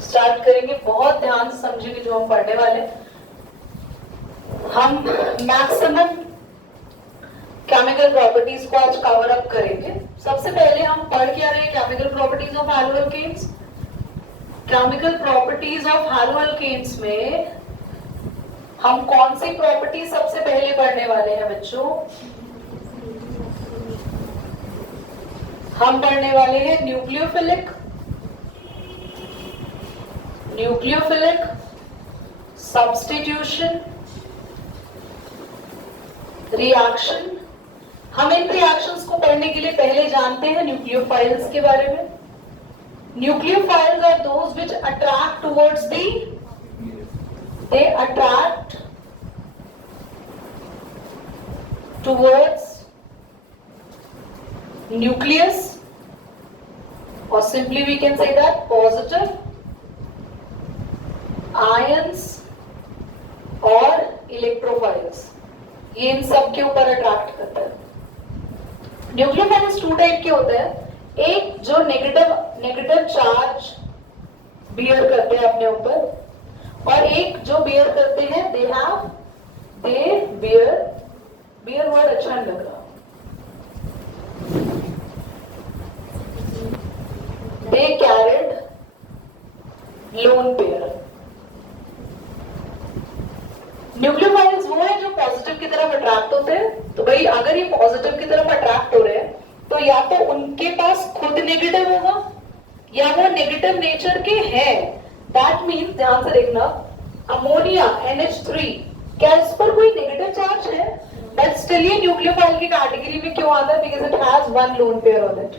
Start करेंगे, बहुत ध्यान से समझेंगे जो हम पढ़ने वाले। हम मैक्सिमम केमिकल प्रॉपर्टीज को आज कवर अप करेंगे। सबसे पहले हम पढ़ क्या रहे हैं? Chemical properties of haloalkanes. Chemical properties of haloalkanes में हम कौन सी प्रॉपर्टी सबसे पहले पढ़ने वाले हैं बच्चों? हम पढ़ने वाले हैं न्यूक्लियोफिलिक, सब्स्टिट्यूशन, रिएक्शन। हम इन रिएक्शंस को पढ़ने के लिए पहले जानते हैं न्यूक्लियोफाइल्स के बारे में। Nucleophiles are those which attract towards they attract towards nucleus, or simply we can say that positive ions और इलेक्ट्रोफाइल्स, ये इन सब के ऊपर अट्रैक्ट करता है। न्यूक्लियोफाइल्स टू टाइप के होते हैं, एक जो नेगेटिव चार्ज बियर करते हैं अपने ऊपर, और एक जो बियर करते हैं बियर वर्ड अच्छा नहीं लग रहा, दे कैरिड लोन पेयर। न्यूक्लियोफाइल्स वो है जो पॉजिटिव की तरफ अट्रैक्ट होते हैं। तो भाई अगर ये पॉजिटिव की तरफ अट्रैक्ट हो रहे हैं तो या तो उनके पास खुद नेगेटिव होगा या वो नेगेटिव नेचर के हैं। दैट मीन्स, ध्यान से देखना, अमोनिया NH3, क्या इस पर कोई नेगेटिव चार्ज है? बट स्टिल ये न्यूक्लियोफाइल की कैटेगरी में क्यों आता है? Because it has one lone pair on it.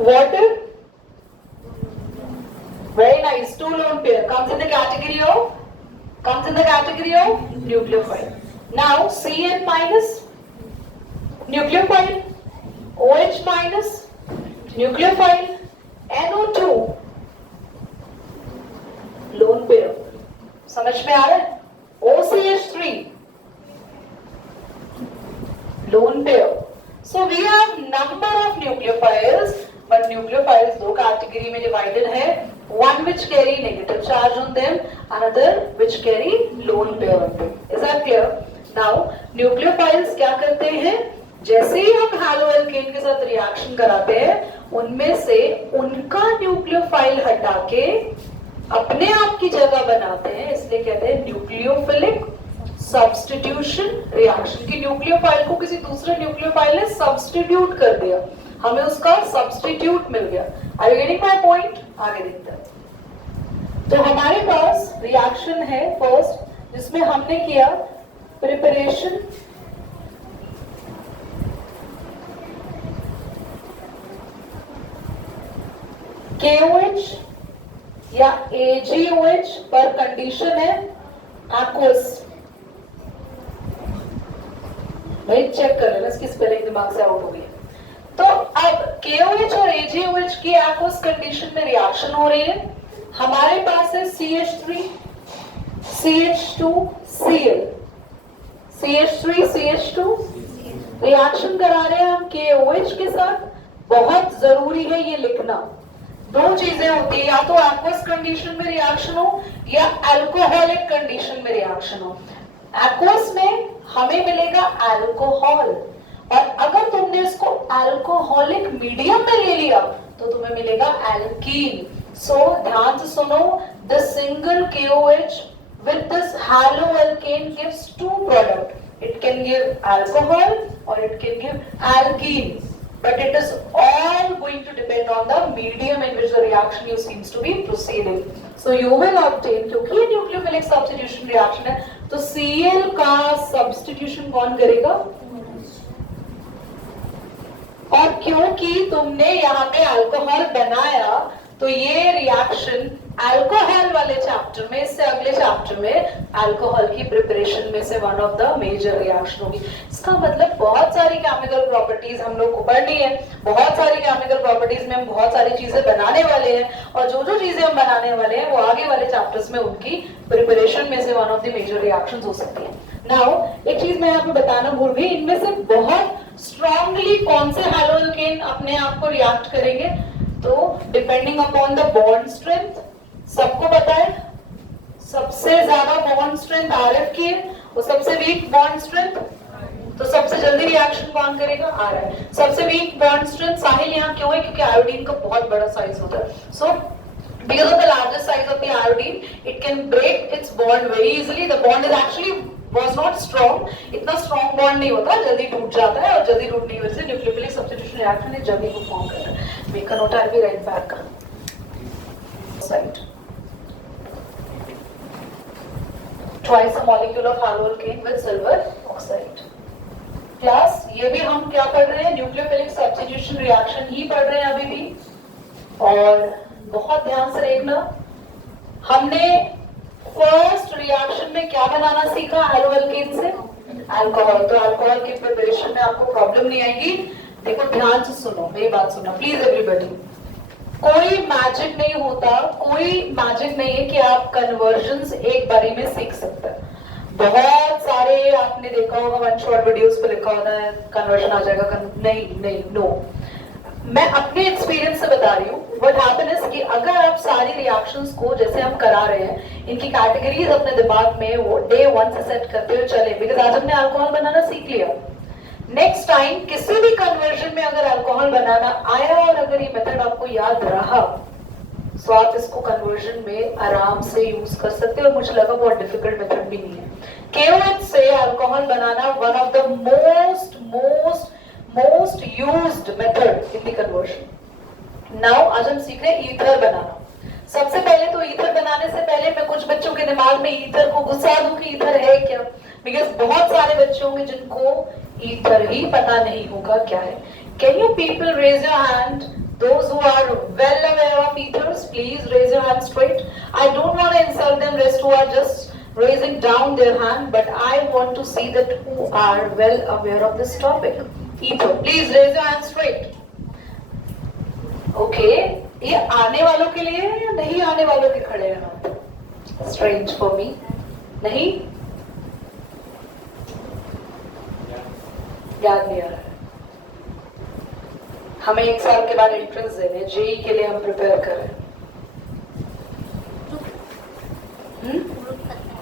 Water, very nice, two lone pair comes in the category of nucleophile. Now Cn minus nucleophile, OH minus nucleophile, NO2 lone pair। समझ में आ रहा है? OCH3 lone pair। So we have number of nucleophiles, but nucleophiles दो category में divided है। One which carry negative charge on them, another which carry lone pair on them. Is that clear? Now nucleophiles क्या करते हैं? जैसे ही हम हैलोअल्केन के साथ रिएक्शन कराते हैं, उनमें से उनका न्यूक्लियोफाइल हटा के अपने आप की जगह बनाते हैं, इसलिए कहते हैं न्यूक्लियोफिलिक सब्स्टिट्यूशन रिएक्शन। की न्यूक्लियोफाइल को किसी दूसरे न्यूक्लियोफाइल ने सब्स्टिट्यूट कर दिया, हमें उसका सब्स्टिट्यूट मिल गया। Are you getting my point? आगे देखते हैं। तो हमारे पास रिएक्शन है फर्स्ट, जिसमें हमने किया प्रिपरेशन KOH या AgOH पर कंडीशन है एक्वस। भाई चेक कर लेना, इसकी स्पेलिंग दिमाग से आउट हो गई। तो अब KOH और AgOH की एक्वस कंडीशन में रिएक्शन हो रही है। हमारे पास है CH3 CH2 Cl, CH3 CH2 reaction करा रहे हैं हम KOH के साथ। बहुत जरूरी है ये लिखना, दो चीजें होती है, या तो एक्वस कंडीशन में रिएक्शन हो या अल्कोहलिक कंडीशन में रिएक्शन हो। एक्वस में हमें मिलेगा अल्कोहल, और अगर तुमने इसको अल्कोहलिक मीडियम में ले लिया तो तुम्हें मिलेगा एल्कीन। सो ध्यान से सुनो, the single KOH with this haloalkane gives two product. It can give alcohol or it can give alkene, but it is all going to depend on the medium in which the reaction you seems to be proceeding. So you will obtain, क्योंकि ये nucleophilic substitution reaction है, तो Cl का substitution कौन करेगा? और क्योंकि तुमने यहाँ पे अल्कोहल बनाया, तो ये रिएक्शन अल्कोहल वाले चैप्टर में, इससे अगले चैप्टर में अल्कोहल की प्रिपरेशन में से one of the major reaction होगी। इसका मतलब बहुत सारी केमिकल प्रॉपर्टीज हम लोग को पढ़नी है, बहुत सारी केमिकल प्रॉपर्टीज में हम बहुत सारी चीजें बनाने वाले हैं, और जो जो चीजें हम बनाने वाले हैं वो आगे वाले चैप्टर्स में उनकी प्रिपरेशन में से one of the major reactions हो सकती है। नाउ एक चीज मैं आपको बताना भूल गई, इनमें से बहुत स्ट्रांगली कौन से हैलोअल्केन अपने आप को रिएक्ट करेंगे, तो depending upon the bond strength, सबको पता है सबसे ज्यादा बॉन्ड स्ट्रेंथ आरएफ की है, और सबसे वीक बॉन्ड स्ट्रेंथ, तो सबसे जल्दी रिएक्शन कौन करेगा, आर है। सबसे वीक बॉन्ड स्ट्रेंथ साहिल यहाँ क्यों है, क्योंकि आयोडीन का बहुत बड़ा साइज होता है। सो because of the larger size of the iodine, it can break its bond very easily. The bond is actually was not strong. इतना strong bond नहीं होता, जल्दी टूट जाता है, और जल्दी टूटने की वजह से न्यूक्लियोफिलिक सब्स्टिट्यूशन रिएक्शन है जल्दी को फॉर्म करता है। Make a note, I'll be right back. Side. Twice a molecule of haloalkane with silver oxide. Class ये भी हम क्या पढ़ रहे हैं, न्यूक्लियोफिलिक सब्स्टिट्यूशन रिएक्शन ही पढ़ रहे हैं अभी भी। और बहुत ध्यान से देखना, हमने फर्स्ट रिएक्शन में क्या बनाना सीखा हैलोअल्केन से, अल्कोहल। तो अल्कोहल की प्रिपरेशन में आपको प्रॉब्लम नहीं आएगी। देखो ध्यान से सुनो, मेरी बात सुनो प्लीज एवरीबॉडी। कोई मैजिक नहीं होता, कोई मैजिक नहीं है कि आप कन्वर्जन्स एक बारी में सीख सकते हैं। बहुत सारे आपने देखा होगा वन शॉट वीडियोस पे लिखा होता है कन्वर्जन आ जाएगा, नहीं नो। मैं अपने एक्सपीरियंस से बता रही हूँ, व्हाट हैपन इज कि अगर आप सारी रिएक्शंस को जैसे हम करा रहे हैं, इनकी कैटेगरीज अपने दिमाग में वो डे 1 से सेट करते हुए चले, बिकॉज आज हमने अल्कोहल बनाना सीख लिया। नेक्स्ट टाइम किसी भी कन्वर्जन में अगर अल्कोहल बनाना आया और अगर ये मेथड आपको याद रहा, तो आप इसको कन्वर्जन में आराम से यूज कर सकते हो। और मुझे लगा बहुत डिफिकल्ट मेथड भी नहीं है। KOH से alcohol banana one of the most used method in the conversion. Now आज हम सीख रहे हैं ईथर बनाना। सबसे पहले तो ईथर बनाने से पहले मैं कुछ बच्चों के दिमाग में ईथर को घुसा दूं कि ईथर है क्या, बिकॉज बहुत सारे बच्चों में जिनको ईथर ही पता नहीं होगा क्या है। Can you people raise your hand, those who are well aware of ethers, please raise your hand straight. I don't want to insult them, rest who are just raising down their hand, but I want to see that who are well aware of this topic. Ether, please raise your hand straight. Okay, ये आने वालों के लिए है या नहीं आने वालों के खड़े हैं हाथ? Strange for me. नहीं? याद नहीं आ रहा है। हमें 1 साल के बाद एंट्रेंस देने, जेई के लिए हम प्रिपेयर कर रहे हैं।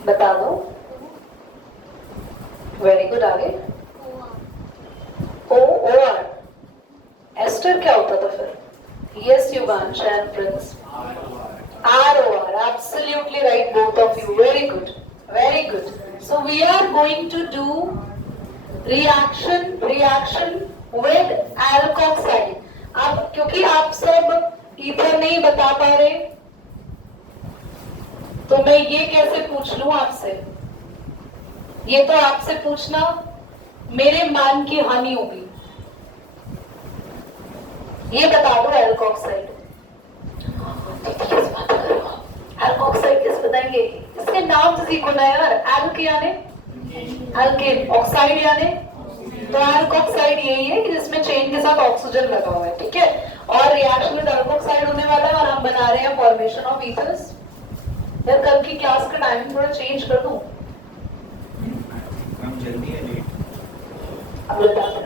बता दो। वेरी गुड, आगे। OR एस्टर क्या होता था फिर? Yes Yugansh and Prince, ROR, absolutely right both of you, very good, very good. So we are going to do reaction with alkoxide। अब क्योंकि आप सब ईथर नहीं बता पा रहे, तो मैं ये कैसे पूछ लूं आपसे, ये तो आपसे पूछना मेरे मान की हानि होगी। ये बता दो एल्कोक्साइड। एल्कोक्साइड किस बताएंगे? इसके नाम से सीखो ना यार। एल्क यानी एल्केन, ऑक्साइड यानी, तो एल्कोक्साइड यही है कि जिसमें चेन के साथ ऑक्सीजन लगा हुआ है, ठीक है। और रिएक्शन में एल्कोक्साइड होने वाला है और हम बना रहे हैं फॉर्मेशन ऑफ ईथर्स। यार कल की क्लास का टाइमिंग थोड़ा चेंज कर दूं? अब बता दो।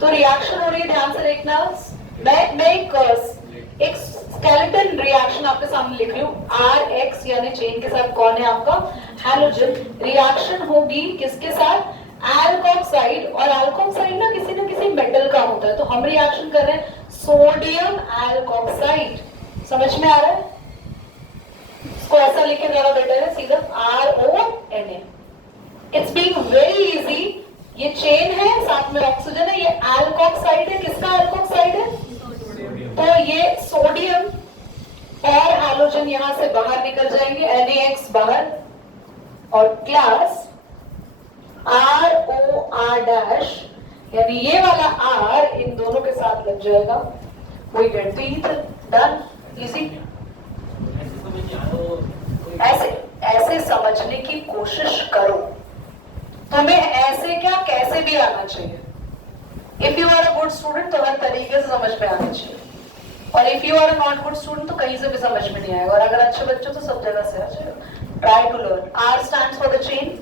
तो रिएक्शन हो रही है, ध्यान से देखना। मैं एक स्केलेटन रिएक्शन आपके सामने लिख लूं। RX यानी चेन के साथ कौन है आपका? हैलोजन। रिएक्शन होगी किसके साथ? एल्कोक्साइड। और एल्कोक्साइड ना किसी मेटल का होता है, तो हम रिएक्शन कर रहे हैं सोडियम एल्कोक्साइड। समझ में आ रहा है? इसको ऐसा लिखे ज्यादा बेटर है, सीधा RONA। It's being very easy. ये चेन है, साथ में ऑक्सीजन है, ये एल्कोक्साइड है। किसका एल्कोक्साइड है? तो ये सोडियम और हैलोजन यहां से बाहर निकल जाएंगे, NaX बाहर, और क्लास ROR डैश, यानी ये वाला R इन दोनों के साथ लग जाएगा। We get the ether. Done, easy. ऐसे समझने की कोशिश करो, तुम्हें ऐसे क्या कैसे भी आना चाहिए। If you are a good student तो हर तरीके से समझ में आना चाहिए, और if you are a not good student तो कहीं से भी समझ में नहीं आएगा। और अगर अच्छे बच्चे तो सब जगह से आ जाएगा। Try to learn. R stands for the chain,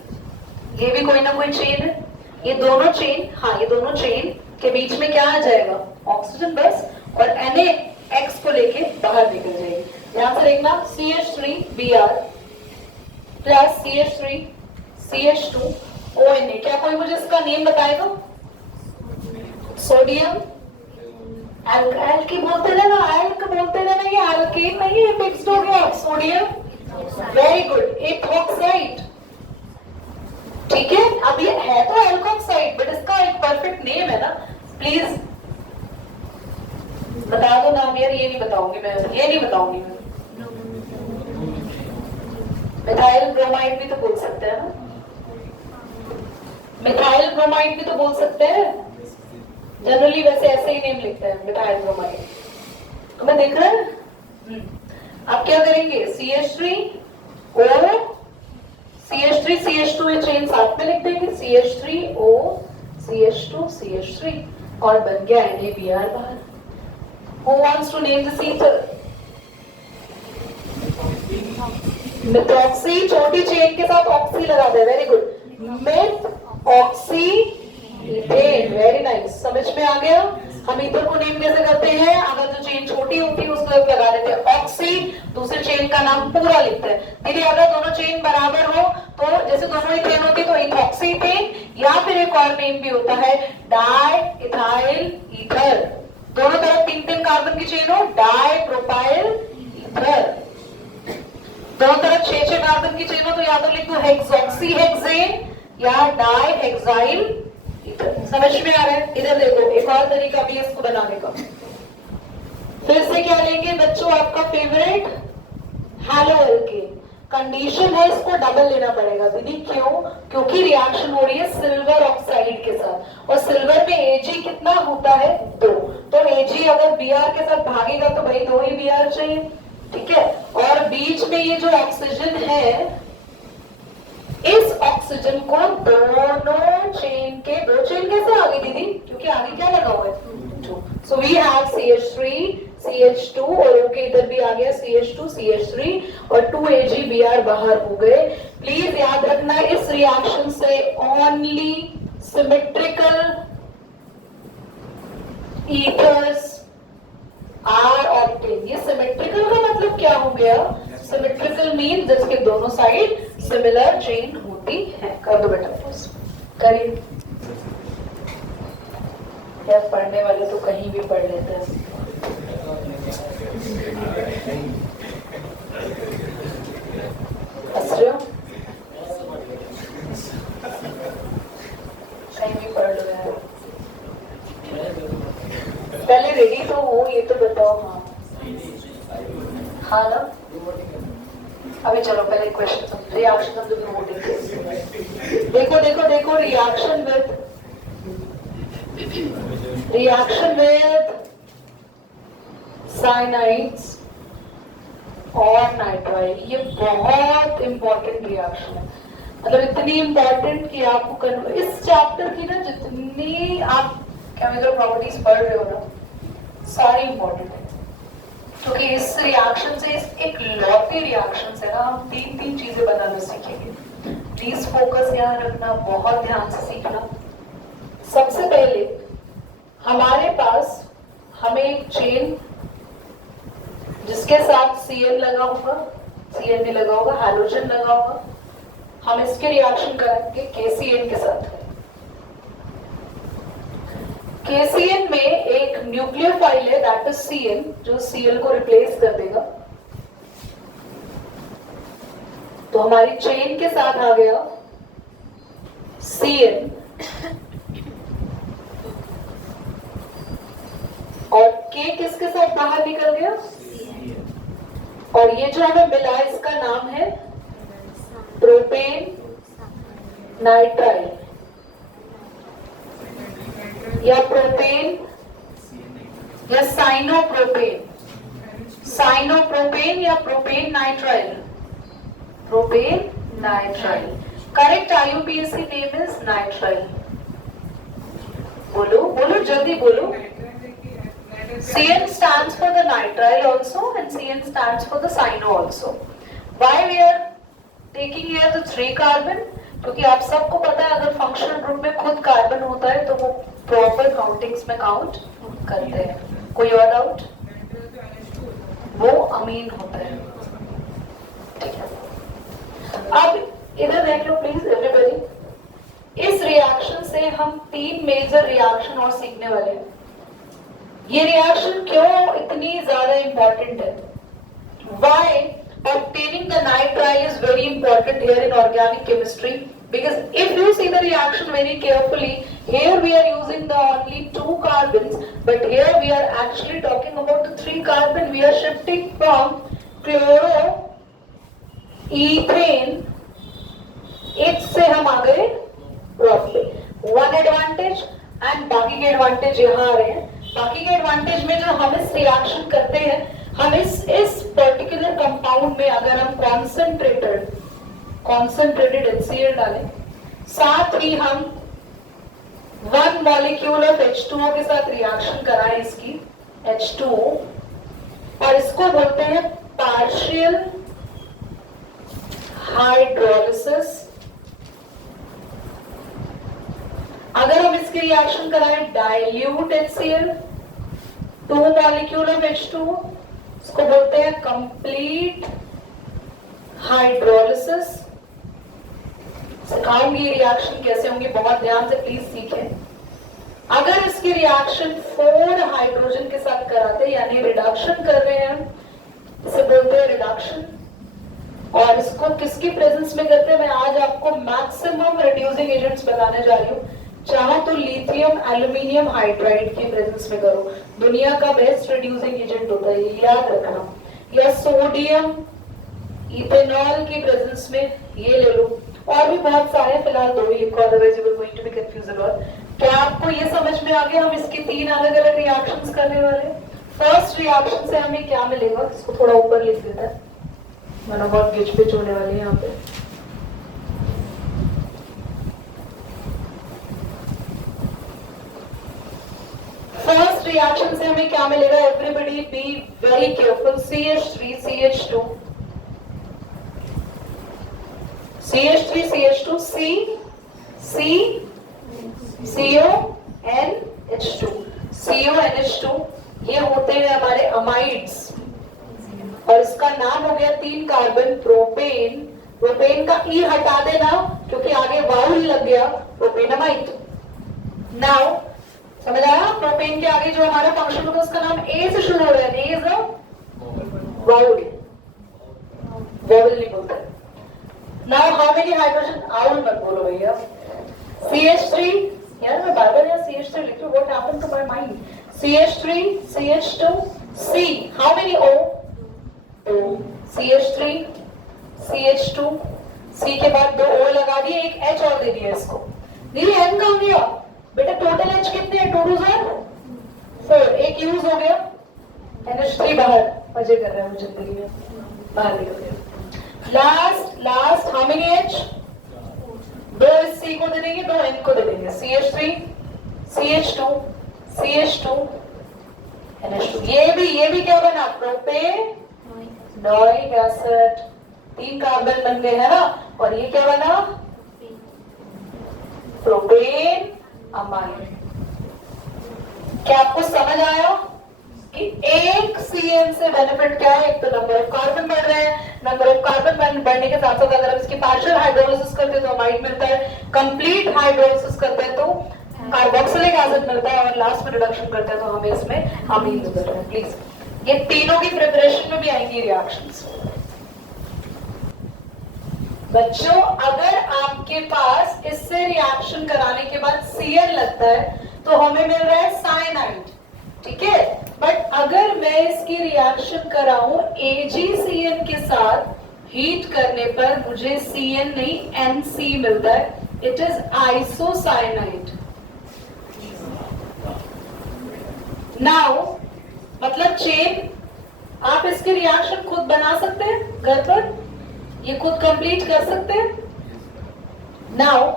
ये भी कोई ना कोई चेन है, ये दोनों चेन, हाँ ये दोनों चेन के बीच में क्या आ जाएगा, ऑक्सीजन बस, और NaX को लेके बाहर निकल जाएगी। ध्यान से देखना, CH3Br plus CH3 CH2 ONA, क्या कोई मुझे इसका नेम बताएगा? सोडियम एल्की बोलते रहना, एल्क बोलते रहना, ये एल्केन नहीं है, फिक्स्ड हो गया, सोडियम, वेरी गुड, इथॉक्साइड, ठीक है। अब ये है तो एल्कोक्साइड, बट इसका एक परफेक्ट नेम है ना, प्लीज बता दो नाम यार, ये नहीं बताऊंगी मैं, ये नहीं बताऊंगी मैं। मिथाइल ब्रोमाइड भी तो बोल सकते हैं ना, मिथाइल ब्रोमाइड भी तो बोल सकते हैं, जनरली वैसे ऐसे ही नेम लिखते हैं, मिथाइल ब्रोमाइड। तो मैं देख रहा है, आप क्या करेंगे, CH3O CH3 CH2 ये चेन साथ में लिख देंगे, CH3O CH2 CH3, और बन गया NaBr बाहर। Who wants to name this ether? Methoxy, छोटी चेन के साथ ऑक्सी लगा दे, very good, methoxy ethane, very nice, समझ में आ गया। हम ईथर को नेम कैसे करते हैं, अगर जो चेन छोटी होती है उसको लगा देते हैं ऑक्सी, दूसरे चेन का नाम पूरा लिखते हैं। दीदी अगर दोनों चेन बराबर हो तो जैसे दोनों ही चेन होती है तो इथॉक्सी इथेन, या फिर एक और नेम भी होता है डाई इथाइल ईथर, दोनों तरफ 3-3 कार्बन की चेन हो, डाई प्रोपाइल ईथर, दोनों तरफ 6-6 कार्बन की चेन हो तो या तो लिख दो हेक्सॉक्सी हेक्सेन या डाई हेक्साइल ईथर। समझ में आ रहा है? इधर देखो, एक और तरीका भी है इसको बनाने का। फिर से क्या लेंगे बच्चों, आपका फेवरेट हैलो एल्केन, कंडीशन है इसको डबल लेना पड़ेगा। दीदी क्यों? क्योंकि रिएक्शन हो रही है सिल्वर ऑक्साइड के साथ, और सिल्वर में Ag कितना होता है, 2, तो Ag अगर Br के साथ भागेगा तो भाई 2 ही Br चाहिए, ठीक है। और बीच में ये जो ऑक्सीजन है, इस ऑक्सीजन को दोनों चेन के, दो चेन कैसे आ गई दीदी, क्योंकि आगे क्या लगा हुआ है, 2, so we have CH3 CH2 और ओके इधर भी आ गया CH2 CH3 और 2 AgBr बाहर हो गए। प्लीज याद रखना इस रिएक्शन से only symmetrical ethers are obtain. ये सिमेट्रिकल का मतलब क्या हो गया, सिमेट्रिकल मीन जिसके दोनों साइड सिमिलर चेन होती है। कर दो बेटा, करिए यार, पढ़ने वाले तो कहीं भी पढ़ लेते हैं। कहीं भी पढ़ लो यार, पहले रेडी तो हो, ये तो बताओ। हाँ हाँ ना, अभी चलो पहले question, reaction of the voting. देखो देखो देखो, रिएक्शन विद साइनाइड्स और नाइट्राइल, ये बहुत इंपॉर्टेंट रिएक्शन है, मतलब इतनी इंपॉर्टेंट कि आपको इस चैप्टर की ना जितनी आप केमिकल प्रॉपर्टीज पढ़ रहे हो ना, सारी इंपॉर्टेंट है, क्योंकि इस रिएक्शन से, इस एक लौती रिएक्शन से ना हम 3 चीजें बनाना सीखेंगे। प्लीज फोकस यहाँ रखना, बहुत ध्यान से सीखना। सबसे पहले हमारे पास, हमें एक चेन जिसके साथ Cl लगा होगा, Cl नहीं लगा होगा, हैलोजन लगा होगा, हम इसके रिएक्शन करेंगे KCN के साथ। KCN में एक न्यूक्लियोफाइल है दैट इज Cn, जो Cl को रिप्लेस कर देगा, तो हमारी चेन के साथ आ गया Cn, और K किसके साथ बाहर निकल गया, और ये जो हमें मिला इसका नाम है प्रोपेन नाइट्राइल या प्रोपेन या साइनोप्रोपेन, साइनोप्रोपेन या propane nitrile, propane nitrile. Correct IUPAC name is nitrile. बोलो बोलो जल्दी बोलो। Cn stands for the nitrile also and Cn stands for the cyano also. Why we are taking here the 3 carbon? क्योंकि आप सबको पता है अगर फंक्शनल ग्रुप में खुद कार्बन होता है तो वो प्रॉपर काउंटिंग्स में काउंट करते हैं। कोई और डाउट? वो अमीन होता है। ठीक है, अब इधर देख लो प्लीज एवरीबॉडी। इस रिएक्शन से हम 3 मेजर रिएक्शन और सीखने वाले हैं। ये रिएक्शन क्यों इतनी ज्यादा इंपॉर्टेंट है? Why obtaining the nitrile is very important here in organic chemistry? Because if you see the reaction very carefully, here we are using the only 2 carbons, but here we are actually talking about the 3 carbon. We are shifting from chloro ethane, इससे हम आ गए propane. One advantage and बाकी के advantage यहाँ आ रहे हैं। बाकी के एडवांटेज में जो हम इस रिएक्शन करते हैं, हम इस पर्टिकुलर कंपाउंड में अगर हम कॉन्सेंट्रेटेड HCl डालें, साथ ही हम 1 मॉलिक्यूल ऑफ H2O के साथ रिएक्शन कराएं इसकी H2O, और इसको बोलते हैं पार्शियल हाइड्रोलिसिस। अगर हम इसकी रिएक्शन कराएं dilute HCl, 2 molecule of H2O, इसको बोलते हैं कंप्लीट हाइड्रोलिसिस। सिखाऊंगी रिएक्शन कैसे होंगी, बहुत ध्यान से प्लीज सीखें। अगर इसकी रिएक्शन 4 हाइड्रोजन के साथ कराते यानी रिडक्शन कर रहे हैं, इसे बोलते हैं रिडक्शन। और इसको किसकी प्रेजेंस में करते हैं, मैं आज आपको मैक्सिमम रिड्यूसिंग एजेंट्स बताने जा रही हूँ। चाहो तो लिथियम एल्यूमिनियम हाइड्राइड की प्रेजेंस में करो, दुनिया का बेस्ट रिड्यूसिंग एजेंट होता है, याद रखना। या सोडियम इथेनॉल की प्रेजेंस में ये ले लो, और भी बहुत सारे, फिलहाल 2 ही लिखो, otherwise you will going to be confuse a lot. क्या आपको ये समझ में आ गया हम इसकी 3 अलग अलग रिएक्शंस करने वाले? फर्स्ट रिएक्शन से हमें क्या मिलेगा, इसको थोड़ा ऊपर लिख देता है, मैंने बहुत गिच पिच होने वाली है यहाँ पे। फर्स्ट रिएक्शन से हमें क्या मिलेगा, everybody be very careful. CH3 CH2 CH3 CH2 C C CO NH2 CONH2, ये होते हैं हमारे अमाइड्स, और इसका नाम हो गया 3 कार्बन प्रोपेन। प्रोपेन का ई हटा देना क्योंकि आगे वाउल लग गया, प्रोपेनामाइड। नाउ समझ आया, प्रोपेन के आगे जो हमारा फंक्शन होगा उसका नाम ए से शुरू हो रहा है, ए इज अ वाउल, वाउल नहीं बोलते। Now how many hydrogen, owl मत बोलो भैया। CH3, यार मैं बार बार यहाँ CH3 लिख रही हूँ, what happened to my mind. CH3 CH2 C, how many O, 2। CH3 CH2 C के बाद 2 O लगा दिए, एक H और दे दिया इसको, दीदी N कहाँ गया बेटा? टोटल H कितने हैं, 2 2 4, एक यूज हो गया, NH3 बाहर, मजे कर रहे हैं जिंदगी में, बाहर निकल गया। लास्ट हाउ मेनी H, 2 इस C को दे देंगे, 2 N को दे देंगे। CH3 CH2 CH2 NH2, ये भी क्या बना, प्रोपेनोइक एसिड, 3 कार्बन बन गए है ना, और ये क्या बना, प्रोपेन अमाइड। क्या आपको समझ आया कि एक CN से बेनिफिट क्या है? एक तो नंबर ऑफ कार्बन बढ़ रहे हैं, नंबर ऑफ कार्बन बढ़ने के साथ साथ अगर हम इसकी पार्शियल हाइड्रोलिसिस करते हैं तो अमाइड मिलता है, कंप्लीट हाइड्रोलिसिस करते हैं तो कार्बोक्सिलिक एसिड मिलता है, और लास्ट में रिडक्शन करते हैं तो हमें इसमें अमीन्स मिलते हैं। प्लीज ये तीनों की प्रिपरेशन में भी आएंगी रिएक्शंस। बच्चों अगर आपके पास इससे रिएक्शन कराने के बाद Cl लगता है तो हमें मिल रहा है साइनाइड, ठीक है। बट अगर मैं इसकी रिएक्शन कराऊं AgCN के साथ, हीट करने पर मुझे Cn नहीं Nc मिलता है, इट इज आइसोसाइनाइड। नाउ मतलब चेन, आप इसके रिएक्शन खुद बना सकते हैं घर पर, ये खुद कंप्लीट कर सकते हैं। Now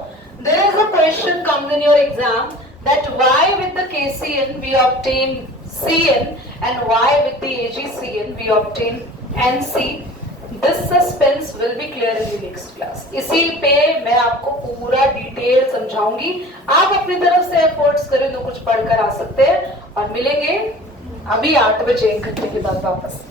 there is a question comes in your exam that why with the KCN we obtain Cn and why with the AgCN we obtain Nc. This suspense will be clear in the next class. इसी पे मैं आपको पूरा detail समझाऊंगी। आप अपनी तरफ से efforts करें तो कुछ पढ़कर आ सकते हैं, और मिलेंगे अभी 8 बजे 1 घंटे के बाद वापस।